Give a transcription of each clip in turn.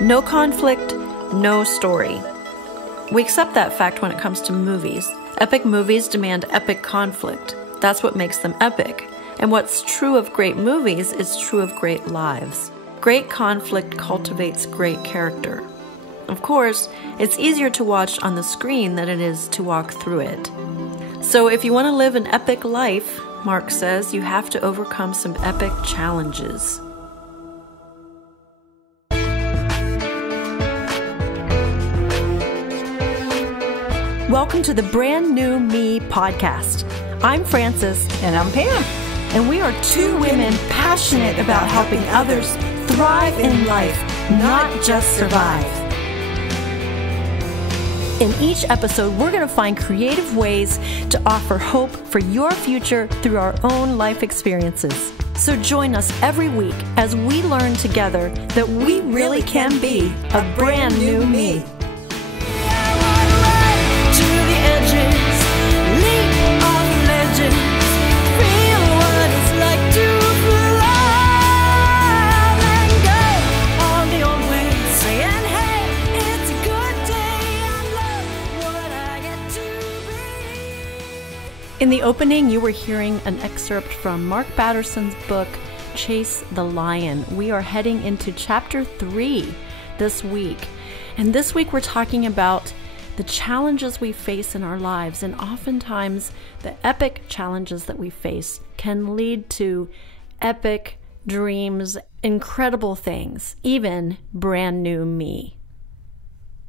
No conflict, no story. We accept that fact when it comes to movies. Epic movies demand epic conflict. That's what makes them epic. And what's true of great movies is true of great lives. Great conflict cultivates great character. Of course, it's easier to watch on the screen than it is to walk through it. So if you want to live an epic life, Mark says, you have to overcome some epic challenges. Welcome to the Brand New Me podcast. I'm Frances. And I'm Pam. And we are two women passionate about helping others thrive in life, not just survive. In each episode, we're going to find creative ways to offer hope for your future through our own life experiences. So join us every week as we learn together that we really can be a brand new me. In the opening, you were hearing an excerpt from Mark Batterson's book, Chase the Lion. We are heading into chapter 3 this week. And this week we're talking about the challenges we face in our lives. And oftentimes the epic challenges that we face can lead to epic dreams, incredible things, even brand new me.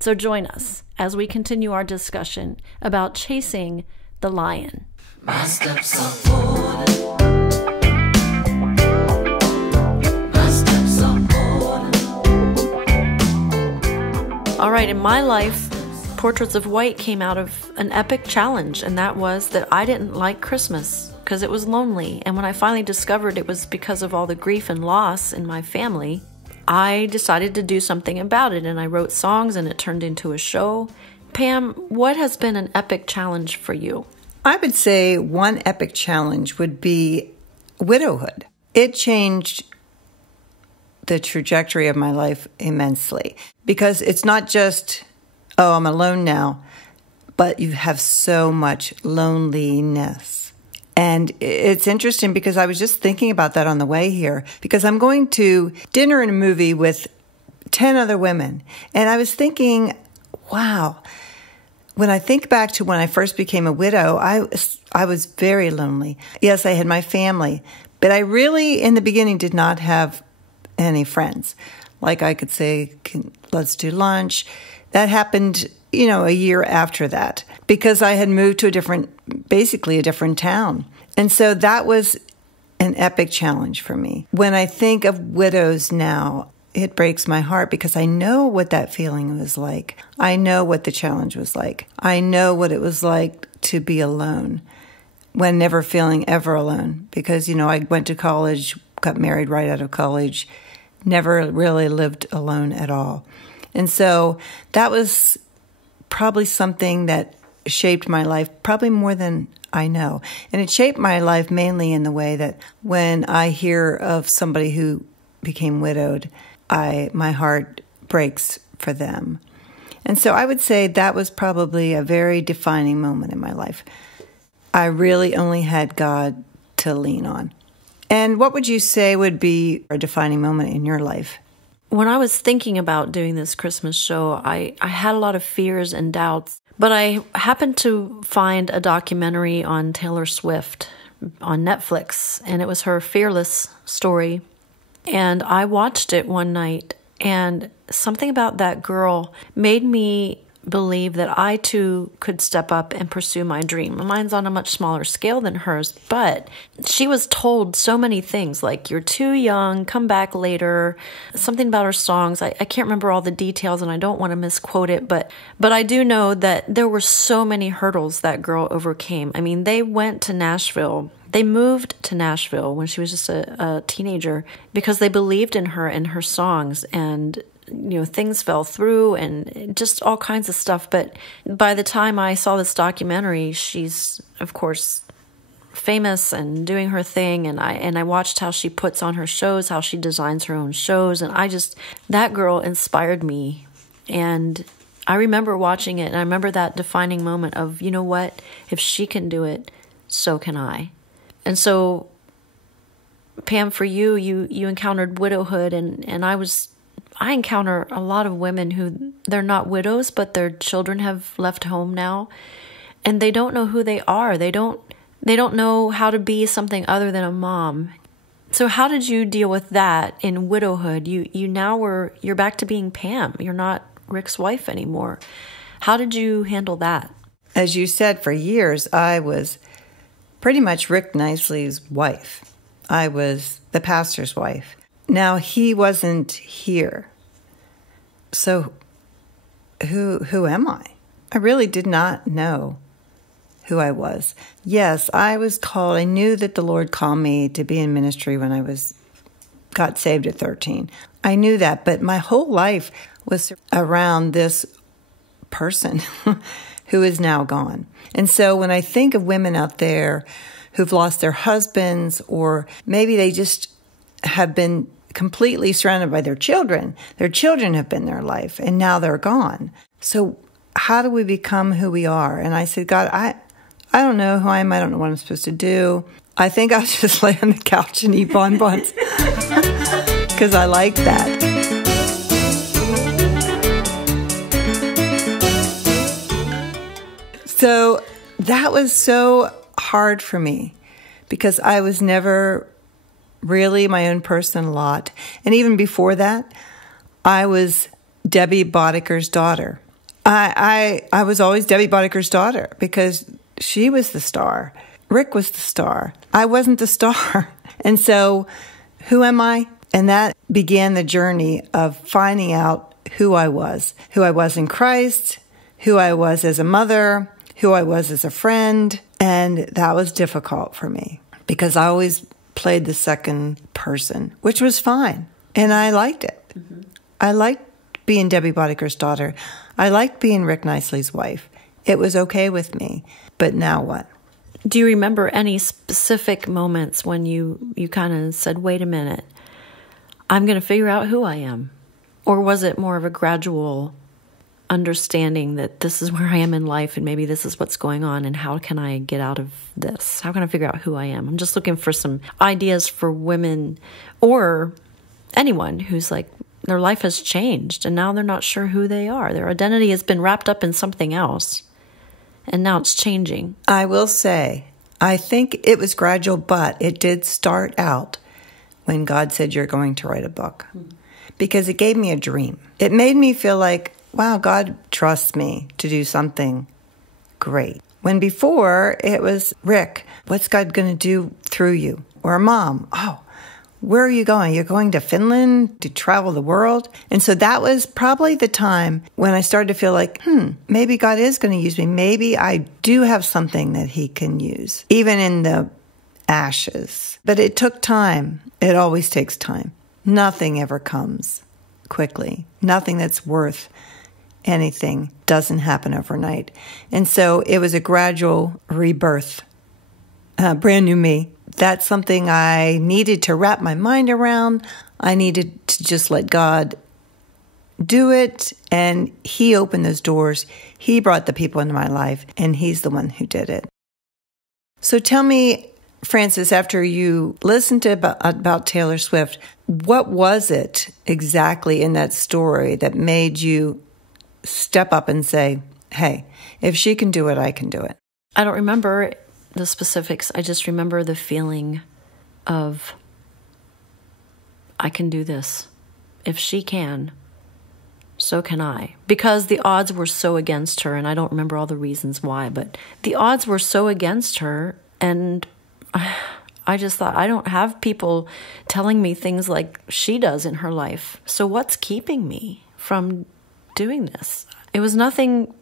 So join us as we continue our discussion about chasing the lion. My steps are ordered. My steps are ordered. All right, in my life, Portraits of White came out of an epic challenge, and that was that I didn't like Christmas because it was lonely. And when I finally discovered it was because of all the grief and loss in my family, I decided to do something about it, and I wrote songs, and it turned into a show. Pam, what has been an epic challenge for you? I would say one epic challenge would be widowhood. It changed the trajectory of my life immensely because it's not just, oh, I'm alone now, but you have so much loneliness. And it's interesting because I was just thinking about that on the way here because I'm going to dinner and a movie with 10 other women. And I was thinking, wow. When I think back to when I first became a widow, I was very lonely. Yes, I had my family, but I really, in the beginning, did not have any friends. Like I could say, let's do lunch. That happened, a year after that because I had moved to basically a different town. And so that was an epic challenge for me. When I think of widows now, it breaks my heart because I know what that feeling was like. I know what the challenge was like. I know what it was like to be alone when never feeling ever alone because, I went to college, got married right out of college, never really lived alone at all. And so that was probably something that shaped my life probably more than I know. And it shaped my life mainly in the way that when I hear of somebody who became widowed, my heart breaks for them. And so I would say that was probably a very defining moment in my life. I really only had God to lean on. And what would you say would be a defining moment in your life? When I was thinking about doing this Christmas show, I had a lot of fears and doubts, but I happened to find a documentary on Taylor Swift on Netflix, and it was her Fearless story. And I watched it one night, and something about that girl made me believe that I too could step up and pursue my dream. Mine's on a much smaller scale than hers, but she was told so many things like, you're too young, come back later, something about her songs. I can't remember all the details and I don't want to misquote it, but I do know that there were so many hurdles that girl overcame. I mean, they went to Nashville. They moved to Nashville when she was just a teenager because they believed in her and her songs, and things fell through and just all kinds of stuff. But by the time I saw this documentary, she's, of course, famous and doing her thing, and I watched how she puts on her shows, how she designs her own shows, and that girl inspired me. And I remember watching it, and I remember that defining moment of, you know what, if she can do it, so can I. And so, Pam, for you encountered widowhood, and I encounter a lot of women who, they're not widows, but their children have left home now, and they don't know who they are. They don't know how to be something other than a mom. So how did you deal with that in widowhood? You're back to being Pam. You're not Rick's wife anymore. How did you handle that? As you said, for years, I was pretty much Rick Nicely's wife. I was the pastor's wife. Now, he wasn't here. So who am I? I really did not know who I was. Yes, I was called. I knew that the Lord called me to be in ministry when I got saved at 13. I knew that, but my whole life was around this person who is now gone. And so when I think of women out there who've lost their husbands, or maybe they just have been completely surrounded by their children have been their life, and now they're gone. So how do we become who we are? And I said, God, I don't know who I am. I don't know what I'm supposed to do. I think I'll just lay on the couch and eat bonbons because I like that. So that was so hard for me because I was never really my own person a lot. And even before that, I was Debbie Bodeker's daughter. I was always Debbie Bodeker's daughter because she was the star. Rick was the star. I wasn't the star. And so who am I? And that began the journey of finding out who I was in Christ, who I was as a mother, who I was as a friend. And that was difficult for me because I always played the second person, which was fine. And I liked it. Mm-hmm. I liked being Debbie Bodeker's daughter. I liked being Rick Nicely's wife. It was okay with me. But now what? Do you remember any specific moments when you kind of said, wait a minute, I'm going to figure out who I am? Or was it more of a gradual understanding that this is where I am in life and maybe this is what's going on and how can I get out of this? How can I figure out who I am? I'm just looking for some ideas for women or anyone who's like, their life has changed and now they're not sure who they are. Their identity has been wrapped up in something else and now it's changing. I will say, I think it was gradual, but it did start out when God said, you're going to write a book. Because it gave me a dream. It made me feel like, wow, God trusts me to do something great. When before it was, Rick, what's God going to do through you? Or Mom, oh, where are you going? You're going to Finland to travel the world? And so that was probably the time when I started to feel like, maybe God is going to use me. Maybe I do have something that he can use, even in the ashes. But it took time. It always takes time. Nothing ever comes quickly. Nothing that's worth anything doesn't happen overnight. And so it was a gradual rebirth, brand new me. That's something I needed to wrap my mind around. I needed to just let God do it. And he opened those doors. He brought the people into my life, and he's the one who did it. So tell me, Frances, after you listened to about Taylor Swift, what was it exactly in that story that made you step up and say, hey, if she can do it, I can do it? I don't remember the specifics. I just remember the feeling of, I can do this. If she can, so can I. Because the odds were so against her, and I don't remember all the reasons why, but the odds were so against her, and I just thought, I don't have people telling me things like she does in her life. So what's keeping me from doing this? It was nothing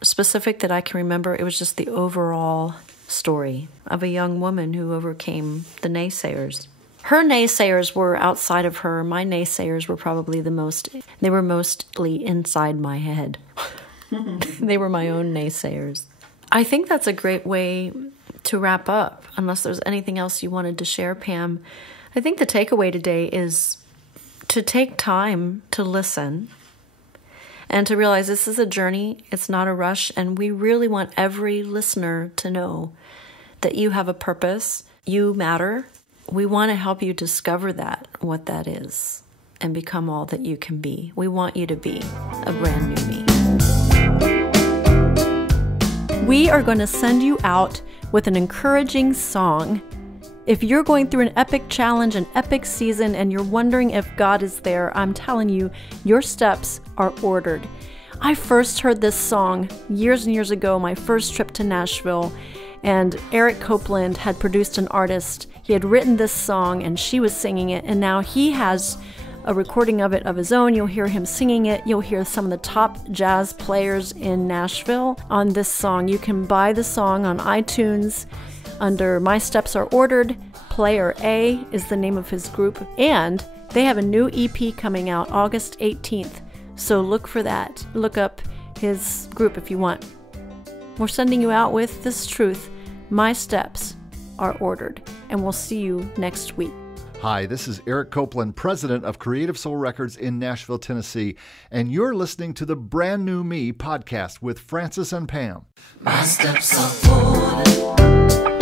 specific that I can remember. It was just the overall story of a young woman who overcame the naysayers. Her naysayers were outside of her. My naysayers were probably they were mostly inside my head. They were my own naysayers. I think that's a great way to wrap up, unless there's anything else you wanted to share, Pam, I think the takeaway today is to take time to listen and to realize this is a journey. It's not a rush. And we really want every listener to know that you have a purpose. You matter. We want to help you discover that, what that is, and become all that you can be. We want you to be a brand new me. We are going to send you out with an encouraging song. If you're going through an epic challenge, an epic season, and you're wondering if God is there, I'm telling you, your steps are ordered. I first heard this song years and years ago, my first trip to Nashville, and Eric Copeland had produced an artist. He had written this song, and she was singing it, and now he has a recording of it of his own. You'll hear him singing it. You'll hear some of the top jazz players in Nashville on this song. You can buy the song on iTunes under My Steps Are Ordered. Player A is the name of his group, and they have a new EP coming out August 18th. So look for that. Look up his group if you want. We're sending you out with this truth. My steps are ordered, and we'll see you next week. Hi, this is Eric Copeland, president of Creative Soul Records in Nashville, Tennessee, and you're listening to the Brand New Me podcast with Frances and Pam. My steps are ordered.